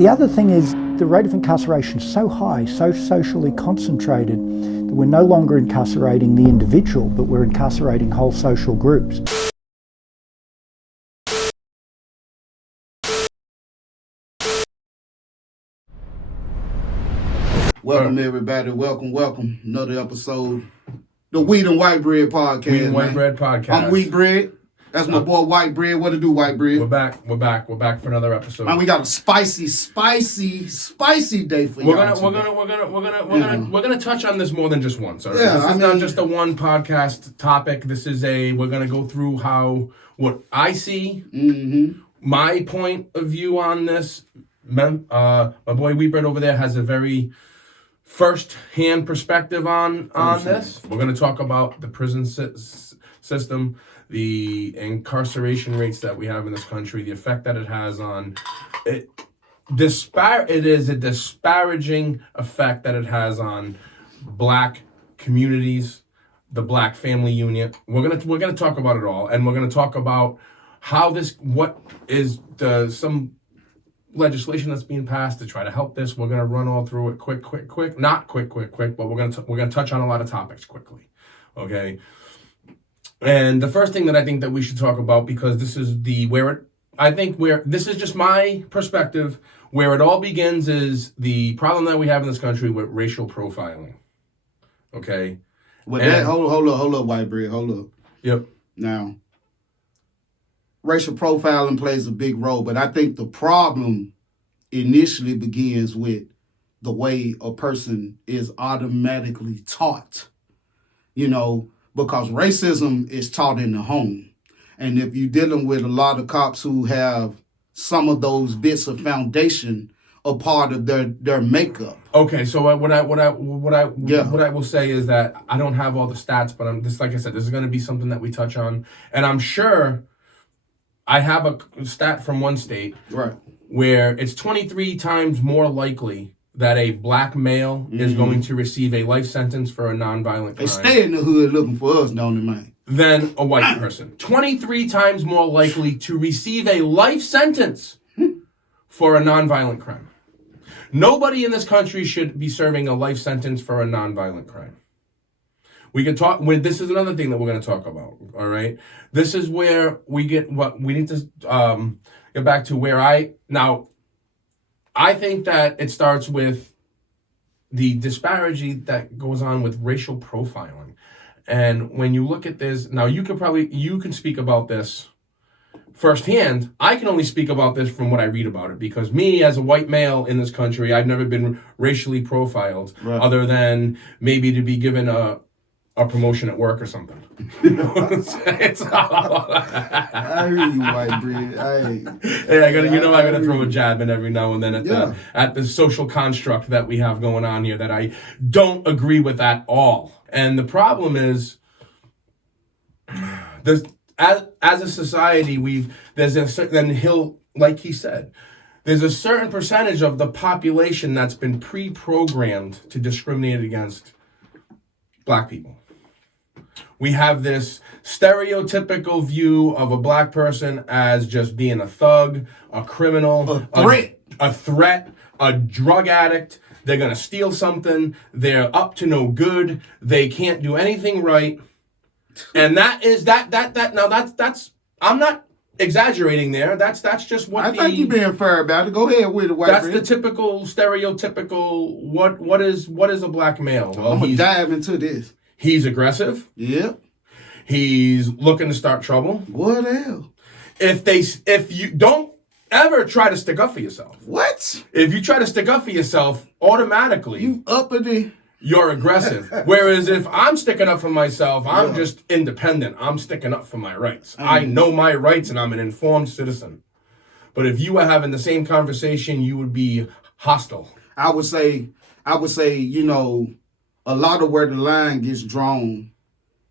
The other thing is the rate of incarceration is so high, so socially concentrated, that we're no longer incarcerating the individual, but we're incarcerating whole social groups. Welcome everybody, welcome. Another episode, the Wheat and White Bread Podcast. Wheat and White Bread Podcast. I'm Wheat Bread. That's my boy White Bread. What to do, White Bread? We're back for another episode. Man, we got a spicy day for we're y'all. We're gonna touch on this more than just once. All right? Yeah, this is not just a one podcast topic. This is we're gonna go through what I see, my point of view on this. My boy Wheat Bread over there has a very first-hand perspective on this. We're going to talk about the prison system, the incarceration rates that we have in this country, the effect that it has on it. It is a disparaging effect that it has on Black communities, the Black family unit. We're gonna talk about it all, and we're gonna talk about what is some legislation that's being passed to try to help this. We're going to run all through it quick. Not quick, but we're going to touch on a lot of topics quickly. Okay? And the first thing that I think that we should talk about, because this is this is just my perspective, where it all begins is the problem that we have in this country with racial profiling. Okay? Hold up, White Bread, hold up. Yep. Now, racial profiling plays a big role, but I think the problem initially begins with the way a person is automatically taught, because racism is taught in the home. And if you're dealing with a lot of cops who have some of those bits of foundation a part of their makeup. Okay, so what I will say is that I don't have all the stats, but like I said, this is going to be something that we touch on, and I'm sure I have a stat from one state, right, where it's 23 times more likely that a Black male is going to receive a life sentence for a nonviolent crime. They stay in the hood looking for us, don't they, man? Than a white person. 23 times more likely to receive a life sentence for a nonviolent crime. Nobody in this country should be serving a life sentence for a nonviolent crime. We can talk. This is another thing that we're going to talk about. All right. This is where we need to get back to where I think that it starts with the disparity that goes on with racial profiling. And when you look at this, now you can speak about this firsthand. I can only speak about this from what I read about it, because me as a white male in this country, I've never been racially profiled, right, other than maybe to be given a promotion at work or something. You know what I'm saying? I hear you, White Bread. I gotta throw a jab in every now and then at the social construct that we have going on here that I don't agree with at all. And the problem is, as a society, there's a certain percentage of the population that's been pre-programmed to discriminate against Black people. We have this stereotypical view of a Black person as just being a thug, a criminal, a threat, a drug addict. They're going to steal something. They're up to no good. They can't do anything right. And that's I'm not exaggerating there. That's just what I think you're being fair about it. Go ahead with it, White That's Bread. the typical, stereotypical, what is a Black male? Well, I'm going to dive into this. He's aggressive. Yep. He's looking to start trouble. What else? If you don't ever try to stick up for yourself. What? If you try to stick up for yourself, automatically you uppity. You're aggressive. Whereas if I'm sticking up for myself, I'm just independent. I'm sticking up for my rights. I know my rights and I'm an informed citizen. But if you were having the same conversation, you would be hostile. I would say, a lot of where the line gets drawn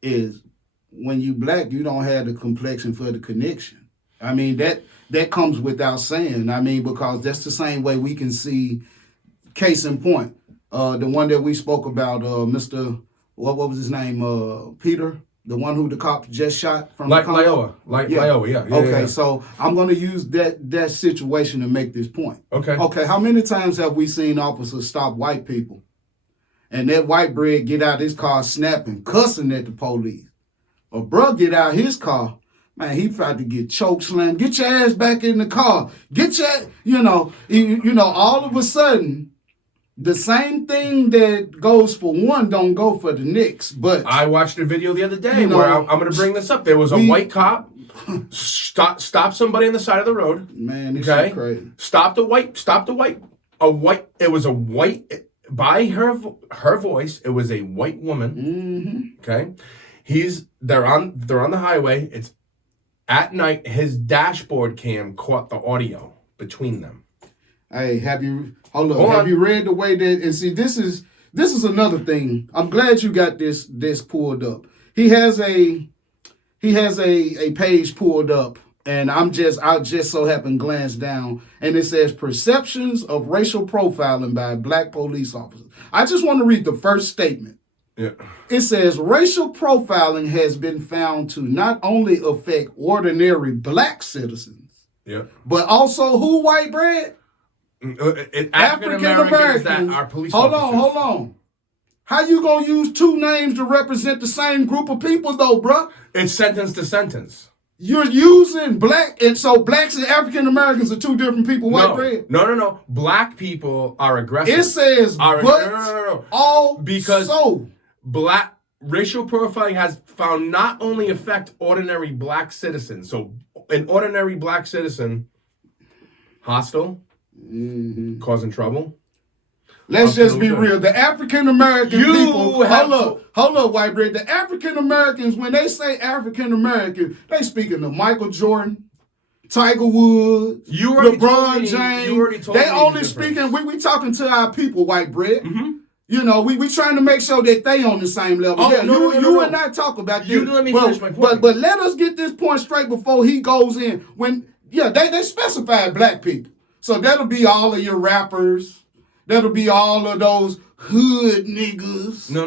is when you Black, you don't have the complexion for the connection. I mean, that comes without saying. I mean, because that's the same way we can see, case in point, the one that we spoke about, Mr. What was his name? Peter. The one who the cop just shot from the condo? Lyoa, yeah. Okay, so I'm going to use that situation to make this point. Okay, how many times have we seen officers stop white people and that white bread get out his car snapping, cussing at the police? A bruh get out his car, man, he tried to get choke slammed. Get your ass back in the car. Get your, all of a sudden, the same thing that goes for one don't go for the next. But I watched a video the other day where I'm going to bring this up. There was a white cop stop somebody on the side of the road. Man, this is crazy. It was a white, by her voice, it was a white woman. Mm-hmm. Okay. They're on the highway. It's at night. His dashboard cam caught the audio between them. Hey, have you read the way that, and see, this is another thing. I'm glad you got this pulled up. He has a page pulled up, and I just so happen glance down, and it says perceptions of racial profiling by black police officers. I just want to read the first statement. Yeah. It says racial profiling has been found to not only affect ordinary black citizens, but also who, white bread? African Americans that are police officers. Hold on. How you gonna use two names to represent the same group of people though, bruh? It's sentence to sentence. You're using black, and so blacks and African Americans are two different people, white bread? No. Black people are aggressive. It says, because black racial profiling has found not only affect ordinary black citizens. So an ordinary black citizen, hostile, causing trouble. Let's just be real. The African American people, hold up, white bread. The African Americans, when they say African American, they speaking of Michael Jordan, Tiger Woods, LeBron James. They only speaking. We talking to our people, white bread. Mm-hmm. We trying to make sure that they on the same level. You and I talk about this. Let me finish my point. But let us get this point straight before he goes in. They specified black people. So that'll be all of your rappers. That'll be all of those hood niggas. No.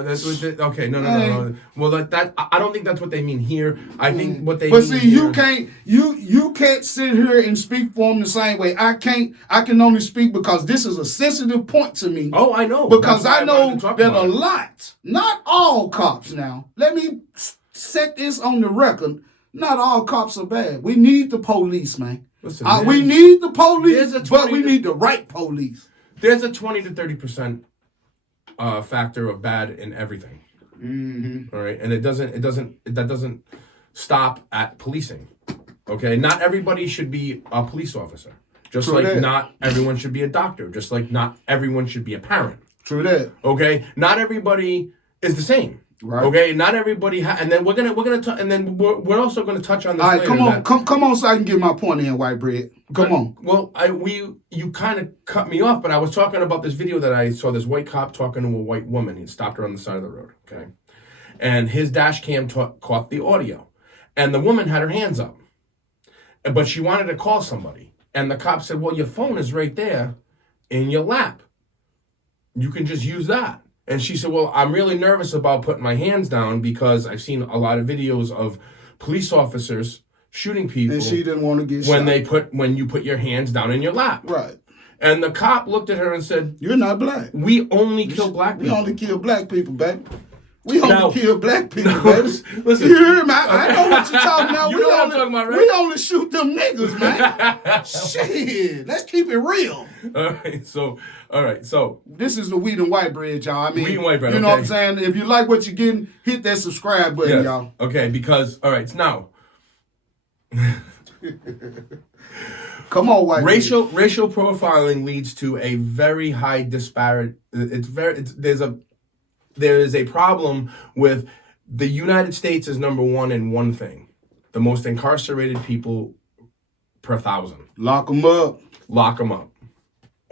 That's what okay. No. Well, that I don't think that's what they mean here. I think what they. But see, you can't sit here and speak for them the same way. I can't. I can only speak because this is a sensitive point to me. Oh, I know. Because I know that a lot, not all cops. Now, let me set this on the record. Not all cops are bad. We need the police, man. Listen, we need the police, but we need the right police. There's a 20 to 30% factor of bad in everything. Mm-hmm. All right, and that doesn't stop at policing. Okay, not everybody should be a police officer. Just True like that. Not everyone should be a doctor. Just like not everyone should be a parent. True that. Okay, not everybody is the same. Right. Okay, not everybody. And then we're also gonna touch on this. All right, later come on, so I can get my point in, white bread. Come on. Well, you kind of cut me off, but I was talking about this video that I saw. This white cop talking to a white woman. He stopped her on the side of the road. Okay, and his dash cam caught the audio, and the woman had her hands up, but she wanted to call somebody, and the cop said, "Well, your phone is right there, in your lap. You can just use that." And she said, well, I'm really nervous about putting my hands down because I've seen a lot of videos of police officers shooting people. And she didn't want to get shot. When you put your hands down in your lap. Right. And the cop looked at her and said, you're not black. We only kill black people. We only kill black people, baby. We only kill black people, baby. Listen. You hear me? I know what you're talking about. You know what I'm talking about, right? We only shoot them niggas, man. Shit. Let's keep it real. All right, so this is the Wheat and White Bread, y'all. I mean, Wheat and White Bread, you know what I'm saying? If you like what you're getting, hit that subscribe button, y'all. Okay, because, all right, now. Come on, white racial profiling leads to a very high disparate. There is a problem with the United States is number one in one thing: the most incarcerated people per 1,000. Lock them up.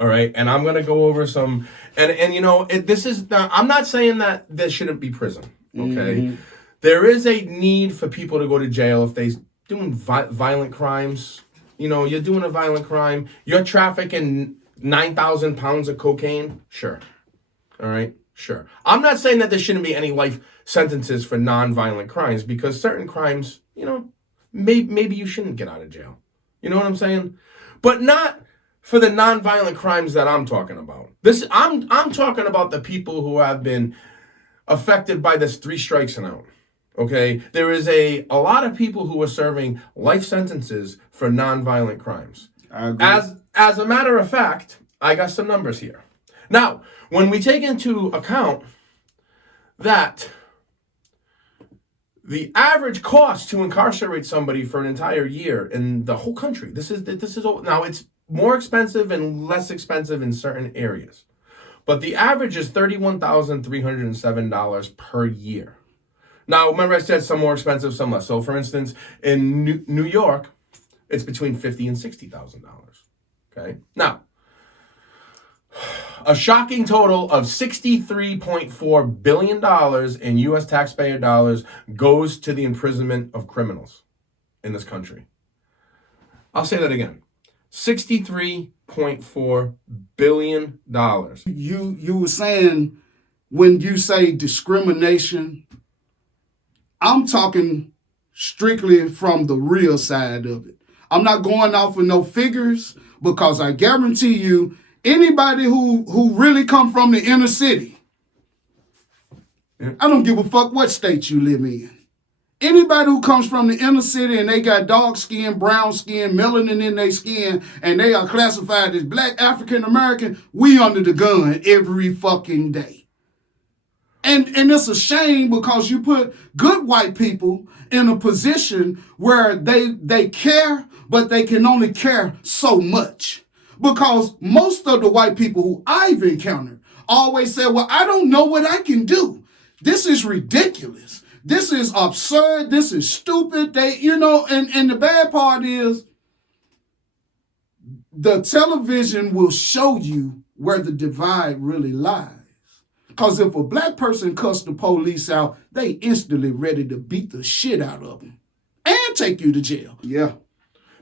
All right, and I'm gonna go over some, and this is. I'm not saying that there shouldn't be prison. Okay, Mm-hmm. There is a need for people to go to jail if they doing violent crimes. You're doing a violent crime. You're trafficking 9,000 pounds of cocaine. Sure, all right, Sure. I'm not saying that there shouldn't be any life sentences for non-violent crimes, because certain crimes, maybe you shouldn't get out of jail. You know what I'm saying? But not for the non-violent crimes that I'm talking about. I'm talking about the people who have been affected by this 3 strikes and out. Okay? There is a lot of people who are serving life sentences for non-violent crimes. I agree. As a matter of fact, I got some numbers here. Now, when we take into account that the average cost to incarcerate somebody for an entire year in the whole country, this is now it's more expensive and less expensive in certain areas, but the average is $31,307 per year. Now, remember I said some more expensive, some less. So, for instance, in New York, it's between $50,000 and $60,000. Okay, now, a shocking total of $63.4 billion in U.S. taxpayer dollars goes to the imprisonment of criminals in this country. I'll say that again. $63.4 billion. You were saying, when you say discrimination, I'm talking strictly from the real side of it. I'm not going off of no figures, because I guarantee you, anybody who really come from the inner city, I don't give a fuck what state you live in. Anybody who comes from the inner city and they got dark skin, brown skin, melanin in their skin, and they are classified as black, African American, we under the gun every fucking day. And it's a shame, because you put good white people in a position where they care, but they can only care so much. Because most of the white people who I've encountered always say, well, I don't know what I can do. This is ridiculous. This is absurd. This is stupid. And the bad part is, the television will show you where the divide really lies. Because if a black person cussed the police out, they instantly ready to beat the shit out of them and take you to jail. Yeah.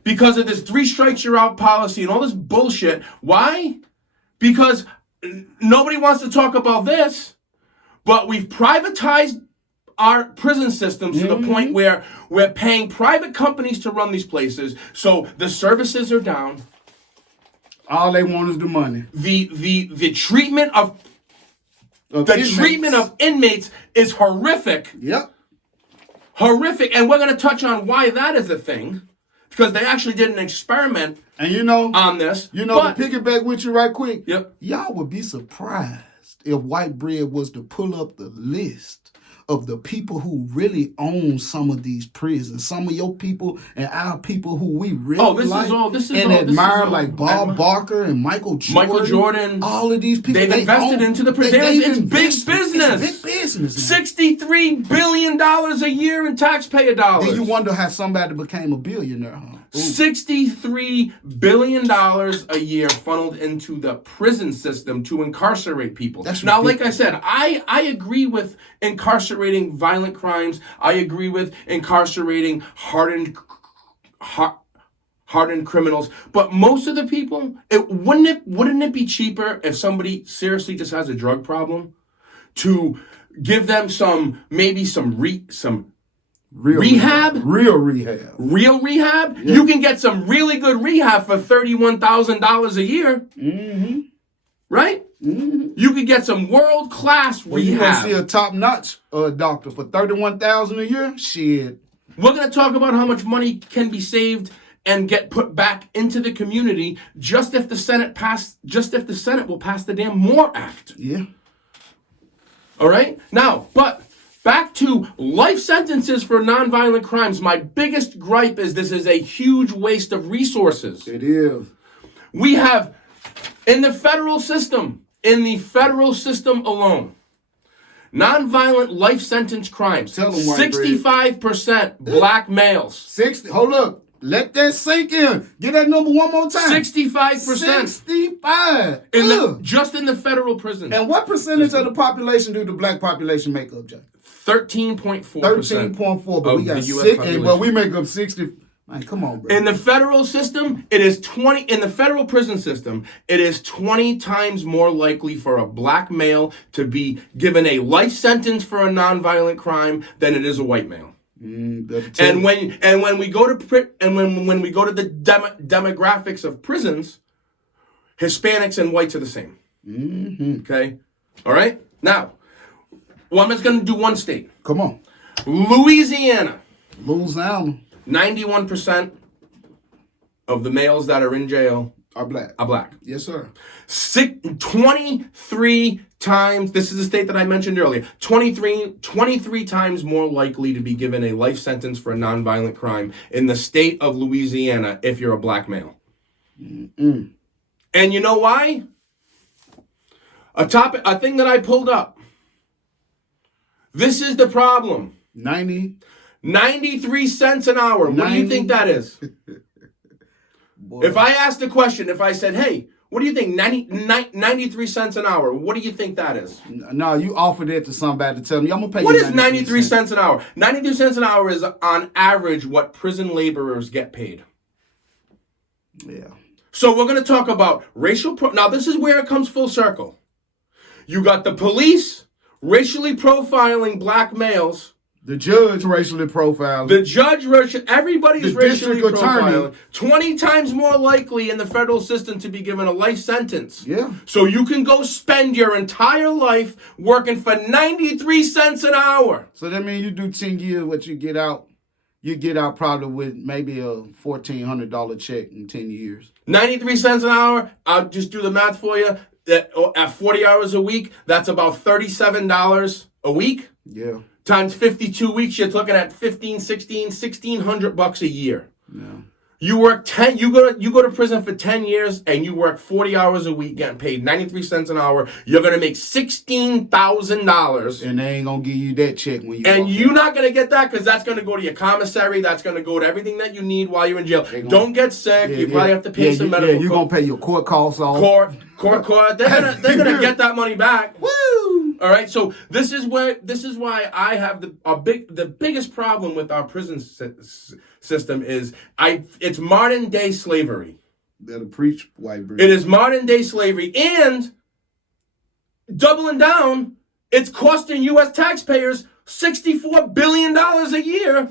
Because of this 3 strikes you're out policy and all this bullshit. Why? Because nobody wants to talk about this, but we've privatized our prison systems to the point where we're paying private companies to run these places, so the services are down. All they want is the money. The treatment of inmates is horrific. Yep. Horrific, and we're going to touch on why that is a thing. Because they actually did an experiment on this. To piggyback with you right quick, yep. Y'all would be surprised if White Bread was to pull up the list of the people who really own some of these prisons. Some of your people and our people who we really admire, like Bob Barker and Michael Jordan. All of these people. They've invested into the prison. It's big business. It's big business. $63 billion a year in taxpayer dollars. Then you wonder how somebody became a billionaire, huh? Ooh. $63 billion a year funneled into the prison system to incarcerate people. Now, like I said, I agree with incarcerating violent crimes. I agree with incarcerating hardened criminals. But most of the people, wouldn't it be cheaper if somebody seriously just has a drug problem to give them Real rehab? Real rehab. Real rehab? Yeah. You can get some really good rehab for $31,000 a year. Mm-hmm. Right? Mm-hmm. You could get some world-class rehab. You're going to see a top-notch doctor for $31,000 a year? Shit. We're going to talk about how much money can be saved and get put back into the community just if the Senate will pass the damn MORE Act. Yeah. All right? Now, but back to life sentences for nonviolent crimes. My biggest gripe is this is a huge waste of resources. It is. We have, in the federal system alone, nonviolent life sentence crimes, 65% black males. 60. Hold up. Let that sink in. Get that number one more time. 65%. 65. Just in the federal prison. And what percentage of the population do the black population make up, Jack? 13.4%. 13.4, but we got 6, but we make up 60. Man, come on, bro. In the federal system, it is 20. In the federal prison system, it is 20 times more likely for a black male to be given a life sentence for a nonviolent crime than it is a white male. And when we go to the demographics of prisons, Hispanics and whites are the same. Okay, all right. Now, I'm just going to do one state. Come on, Louisiana. 91% of the males that are in jail are black. Yes, sir. 23 times, this is the state that I mentioned earlier, 23 times more likely to be given a life sentence for a nonviolent crime in the state of Louisiana if you're a black male. And you know why? A thing that I pulled up. This is the problem. 93 cents an hour. What do you think that is? If I asked the question, if I said, hey, what do you think? 93 cents an hour. What do you think that is? No, you offered it to somebody to tell me, I'm going to pay what you is 93 cents an hour? 93 cents an hour is on average what prison laborers get paid. Yeah. So we're going to talk about now this is where it comes full circle. You got the police racially profiling black males. The judge racially profiling. The judge everybody's racially profiling. 20 times more likely in the federal system to be given a life sentence. Yeah. So you can go spend your entire life working for 93 cents an hour. So that means you do 10 years, what you get out probably with maybe a $1,400 check in 10 years. 93 cents an hour, I'll just do the math for you. At 40 hours a week, that's about $37 a week. Yeah. Times 52 weeks, you're looking at $1,600 a year. Yeah. You work you go to prison for 10 years and you work 40 hours a week getting paid 93 cents an hour. You're going to make $16,000. And they ain't going to give you that check when you And you're not going to get that because that's going to go to your commissary. That's going to go to everything that you need while you're in jail. Don't get sick. You probably have to pay some medical. Yeah, you're going to pay your court costs off. Court. They're gonna get that money back. Woo! All right. So this is why I have the biggest problem with our prison system is it's modern day slavery. Better preach, white bread. It is modern day slavery, and doubling down, it's costing U.S. taxpayers $64 billion a year